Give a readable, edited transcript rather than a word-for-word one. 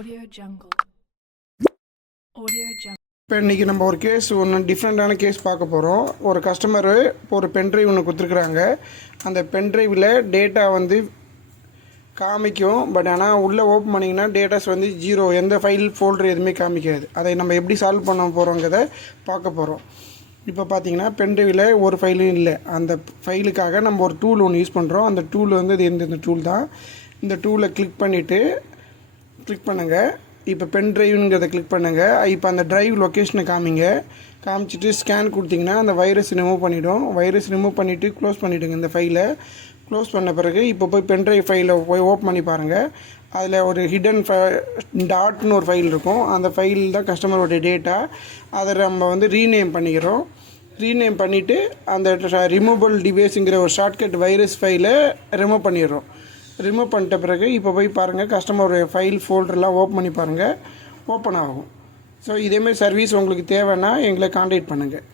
Audio Jungle. Audio Jungle. இப்போ இன்றைக்கி நம்ம ஒரு கேஸ் ஒன்று டிஃப்ரெண்ட்டான கேஸ் பார்க்க போகிறோம். ஒரு கஸ்டமரு இப்போ ஒரு பென்ட்ரைவ் ஒன்று கொடுத்துருக்குறாங்க. அந்த பென்ட்ரைவில் டேட்டா வந்து காமிக்கும். பட் ஆனால் உள்ளே ஓப்பன் பண்ணிங்கன்னா டேட்டாஸ் வந்து ஜீரோ, எந்த ஃபைல் ஃபோல்டர் எதுவுமே காமிக்காது. அதை நம்ம எப்படி சால்வ் பண்ண போகிறோங்கிறத பார்க்க போகிறோம். இப்போ பார்த்தீங்கன்னா பென்ட்ரைவில் ஒரு ஃபைலும் இல்லை. அந்த ஃபைலுக்காக நம்ம ஒரு டூல் ஒன்று யூஸ் பண்ணுறோம். அந்த டூல் வந்து இது இந்த டூல் தான். இந்த டூலை கிளிக் பண்ணுங்கள். இப்போ பென்ட்ரைவ்ங்கிறத கிளிக் பண்ணுங்கள். இப்போ அந்த ட்ரைவ் லொக்கேஷனை காமிச்சிட்டு ஸ்கேன் கொடுத்தீங்கன்னா அந்த வைரஸ் ரிமூவ் பண்ணிவிடும். வைரஸ் ரிமூவ் பண்ணிவிட்டு க்ளோஸ் பண்ணிவிடுங்க. இந்த ஃபைலை க்ளோஸ் பண்ண பிறகு இப்போ போய் பென்ட்ரைவ் ஃபைலை போய் ஓப்பன் பண்ணி பாருங்கள். அதில் ஒரு ஹிடன் டாட்னு ஒரு ஃபைல் இருக்கும். அந்த ஃபைல் தான் கஸ்டமரோடைய டேட்டா. அதை நம்ம வந்து ரீநேம் பண்ணிக்கிறோம். ரீநேம் பண்ணிவிட்டு அந்த ரிமூவபிள் டிவைஸுங்கிற ஒரு ஷார்ட்கட் வைரஸ் ஃபைலை ரிமூவ் பண்ணிடுறோம். ரிமூவ் பண்ணிட்ட பிறகு இப்போ போய் பாருங்கள், கஸ்டமருடைய ஃபைல் ஃபோல்டர்லாம் ஓப்பன் பண்ணி பாருங்கள், ஓப்பன் ஆகும். ஸோ இதேமாதிரி சர்வீஸ் உங்களுக்கு தேவைன்னா எங்களை காண்டாக்ட் பண்ணுங்கள்.